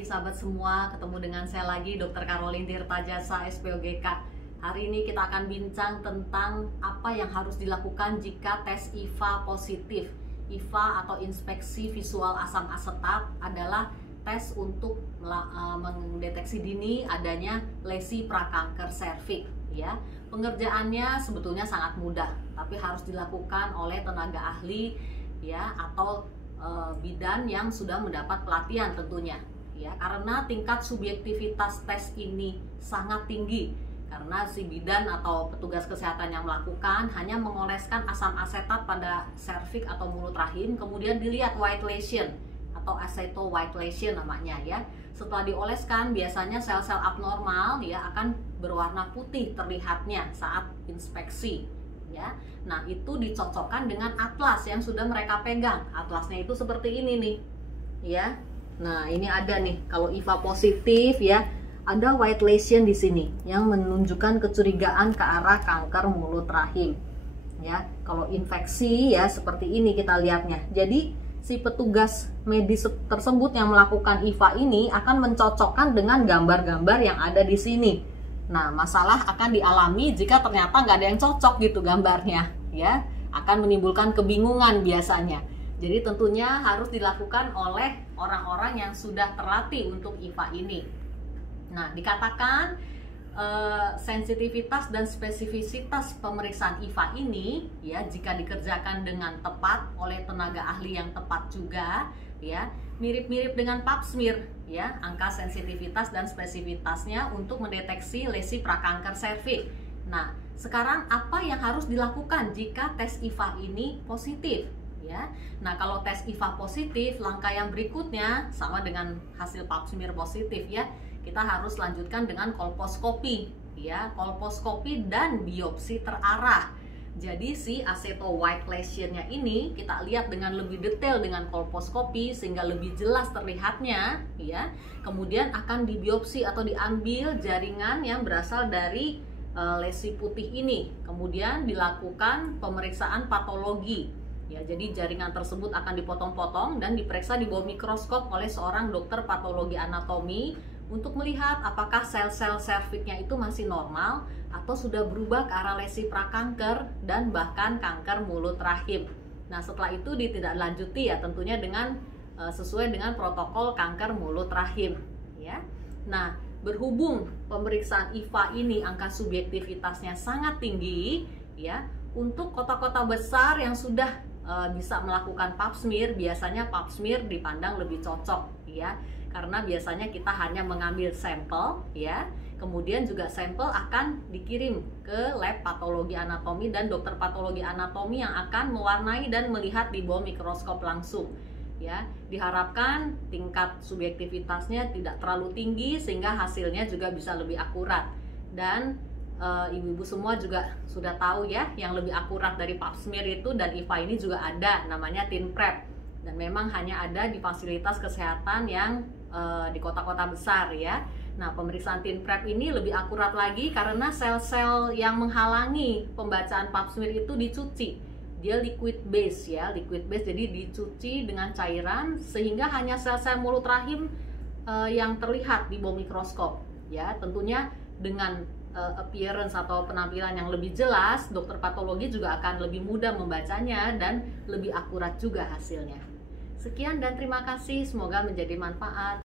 Sahabat semua, ketemu dengan saya lagi Dr. Caroline Tirtajasa SPOGK. Hari ini kita akan bincang tentang apa yang harus dilakukan jika tes IVA positif. IVA atau inspeksi visual asam asetat adalah tes untuk mendeteksi dini adanya lesi prakanker serviks. Ya, pengerjaannya sebetulnya sangat mudah, tapi harus dilakukan oleh tenaga ahli ya atau bidan yang sudah mendapat pelatihan tentunya. Ya, karena tingkat subjektivitas tes ini sangat tinggi karena si bidan atau petugas kesehatan yang melakukan hanya mengoleskan asam asetat pada serviks atau mulut rahim, kemudian dilihat white lesion atau aceto white lesion namanya ya. Setelah dioleskan biasanya sel-sel abnormal ya akan berwarna putih terlihatnya saat inspeksi ya. Nah, itu dicocokkan dengan atlas yang sudah mereka pegang. Atlasnya itu seperti ini nih ya. Nah, ini ada nih, kalau IVA positif ya, ada white lesion di sini yang menunjukkan kecurigaan ke arah kanker mulut rahim. Ya, kalau infeksi ya seperti ini kita lihatnya. Jadi, si petugas medis tersebut yang melakukan IVA ini akan mencocokkan dengan gambar-gambar yang ada di sini. Nah, masalah akan dialami jika ternyata nggak ada yang cocok gitu gambarnya, ya, akan menimbulkan kebingungan biasanya. Jadi tentunya harus dilakukan oleh orang-orang yang sudah terlatih untuk IVA ini. Nah, dikatakan sensitivitas dan spesifisitas pemeriksaan IVA ini ya jika dikerjakan dengan tepat oleh tenaga ahli yang tepat juga ya mirip-mirip dengan pap smear ya, angka sensitivitas dan spesifitasnya untuk mendeteksi lesi prakanker serviks. Nah, sekarang apa yang harus dilakukan jika tes IVA ini positif? Ya. Nah, kalau tes IVA positif, langkah yang berikutnya sama dengan hasil pap smear positif ya. Kita harus lanjutkan dengan kolposkopi ya, kolposkopi dan biopsi terarah. Jadi si aceto white lesionnya ini kita lihat dengan lebih detail dengan kolposkopi sehingga lebih jelas terlihatnya ya. Kemudian akan dibiopsi atau diambil jaringan yang berasal dari lesi putih ini. Kemudian dilakukan pemeriksaan patologi. Ya, jadi jaringan tersebut akan dipotong-potong dan diperiksa di bawah mikroskop oleh seorang dokter patologi anatomi untuk melihat apakah sel-sel serviksnya itu masih normal atau sudah berubah ke arah lesi prakanker dan bahkan kanker mulut rahim. Nah, setelah itu ditindaklanjuti ya tentunya dengan sesuai dengan protokol kanker mulut rahim ya. Nah, berhubung pemeriksaan IVA ini angka subjektivitasnya sangat tinggi ya, untuk kota-kota besar yang sudah bisa melakukan pap smear, biasanya pap smear dipandang lebih cocok ya, karena biasanya kita hanya mengambil sampel ya, kemudian juga sampel akan dikirim ke lab patologi anatomi dan dokter patologi anatomi yang akan mewarnai dan melihat di bawah mikroskop langsung ya. Diharapkan tingkat subjektivitasnya tidak terlalu tinggi sehingga hasilnya juga bisa lebih akurat. Dan ibu-ibu semua juga sudah tahu ya, yang lebih akurat dari pap smear itu dan IVA ini juga ada, namanya TinPrep, dan memang hanya ada di fasilitas kesehatan yang di kota-kota besar ya. Nah, pemeriksaan TinPrep ini lebih akurat lagi karena sel-sel yang menghalangi pembacaan pap smear itu dicuci. Dia liquid base ya, liquid base, jadi dicuci dengan cairan sehingga hanya sel-sel mulut rahim yang terlihat di bawah mikroskop ya. Tentunya dengan appearance atau penampilan yang lebih jelas, dokter patologi juga akan lebih mudah membacanya dan lebih akurat juga hasilnya. Sekian dan terima kasih, semoga menjadi manfaat.